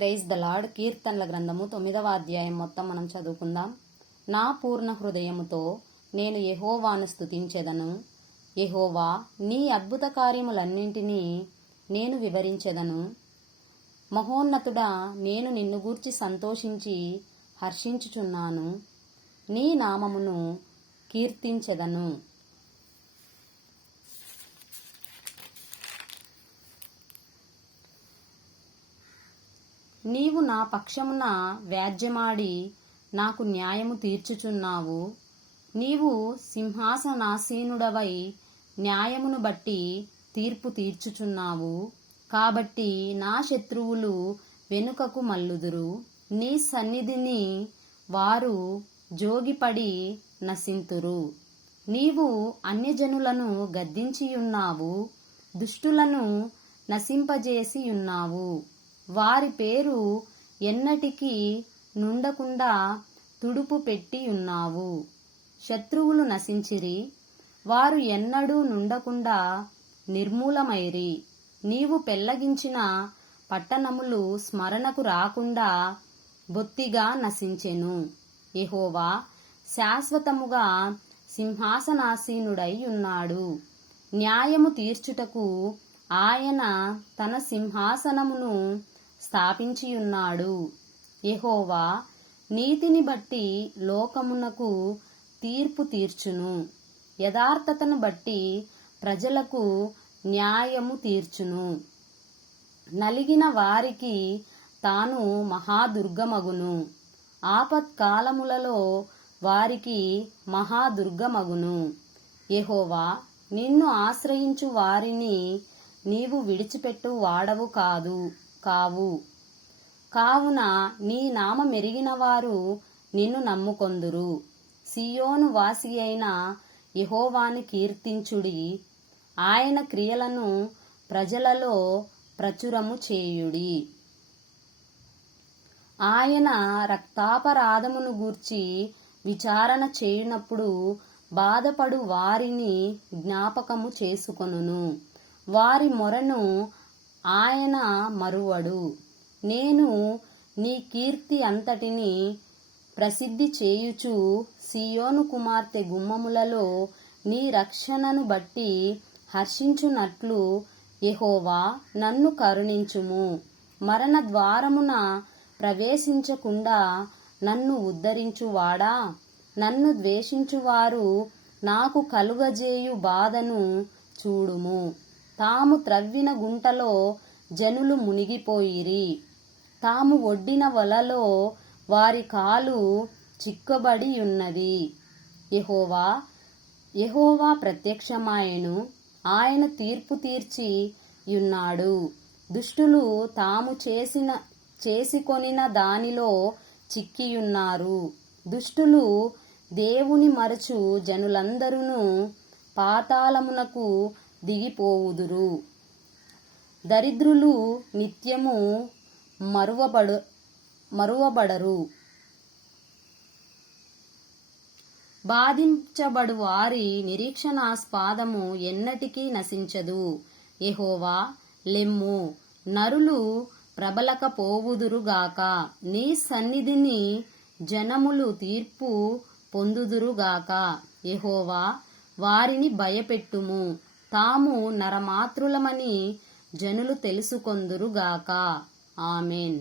Praise the lord. కీర్తనల గ్రంథము తొమ్మిదవ అధ్యాయం మొత్తం మనం చదువుకుందాం. నా పూర్ణ హృదయముతో నేను యహోవాను స్తుతించెదను. యహోవా నీ అద్భుత కార్యములన్నింటినీ నేను వివరించెదను. మహోన్నతుడా నేను నిన్ను గూర్చి సంతోషించి హర్షించుచున్నాను. నీ నామమును కీర్తించెదను. నీవు నా పక్షమున వ్యాజ్యమాడి నాకు న్యాయము తీర్చుచున్నావు. నీవు సింహాసనాసీనుడవై న్యాయమును బట్టి తీర్పు తీర్చుచున్నావు. కాబట్టి నా శత్రువులు వెనుకకు మల్లుదురు నీ సన్నిధిని వారు జోగిపడి నశింతురు. నీవు అన్యజనులను గద్దించియున్నావు. దుష్టులను నశింపజేసియున్నావు. వారి పేరు ఎన్నటికీ నుండకుండా తుడుపు పెట్టి ఉన్నావు. శత్రువులు నశించిరి. వారు ఎన్నడూ నుండకుండా నిర్మూలమైరి. నీవు పెళ్ళగించిన పట్టణములు స్మరణకు రాకుండా బొత్తిగా నశించెను. యహోవా శాశ్వతముగా సింహాసనాసీనుడై ఉన్నాడు. న్యాయము తీర్చుటకు ఆయన తన సింహాసనమును స్థాపించియున్నాడు. యహోవా నీతిని బట్టి లోకమునకు తీర్పు తీర్చును. యథార్థతను బట్టి ప్రజలకు న్యాయము తీర్చును. నలిగిన వారికి తాను మహాదుర్గమగును. ఆపత్కాలములలో వారికి మహాదుర్గమగును. యహోవా నిన్ను ఆశ్రయించు వారిని నీవు విడిచిపెట్టు వాడవు కాదు. కావు. కావున నీ నామ మెరిగిన వారు నిన్ను నమ్ముకొందురు. సియోను వాసి అయిన యహోవాని కీర్తించుడి. ఆయన క్రియలను ప్రజలలో ప్రచురము చేయుడి. ఆయన రక్తాపరాధమును గూర్చి విచారణ చేయునప్పుడు బాధపడు వారిని జ్ఞాపకము చేసుకొనును. వారి మొరను ఆయన మరువడు. నేను నీ కీర్తి అంతటిని ప్రసిద్ధి చేయుచు సియోను కుమార్తె గుమ్మములలో నీ రక్షణను బట్టి హర్షించునట్లు యహోవా నన్ను కరుణించుము. మరణ ద్వారమున ప్రవేశించకుండా నన్ను ఉద్ధరించువాడా? నన్ను ద్వేషించువారు నాకు కలుగజేయు బాధను చూడుము. తాము త్రవ్విన గుంటలో జనులు మునిగిపోయిరి. తాము ఒడ్డిన వలలో వారి కాలు చిక్కబడి ఉన్నది యహోవా యహోవా ప్రత్యక్షమాయను. ఆయన తీర్పు తీర్చి యున్నాడు దుష్టులు తాము చేసిన చేసికొనిన దానిలో చిక్కియున్నారు. దుష్టులు దేవుని మరచు జనులందరూ పాతాళమునకు దిగిపోవుదురు. దరిద్రులు నిత్యము మరువబడు మరువబడరు. బాధించబడు వారి నిరీక్షణాస్పాదము ఎన్నటికీ నశించదు. ఎహోవా లెమ్ము. నరులు ప్రబలకపోవుదురుగాక. నీ సన్నిధిని జనములు తీర్పు పొందుదురుగాక. ఎహోవా వారిని భయపెట్టుము. తాము నరమాతృలమని జనులు తెలుసుకొందురుగాక. ఆమెన్.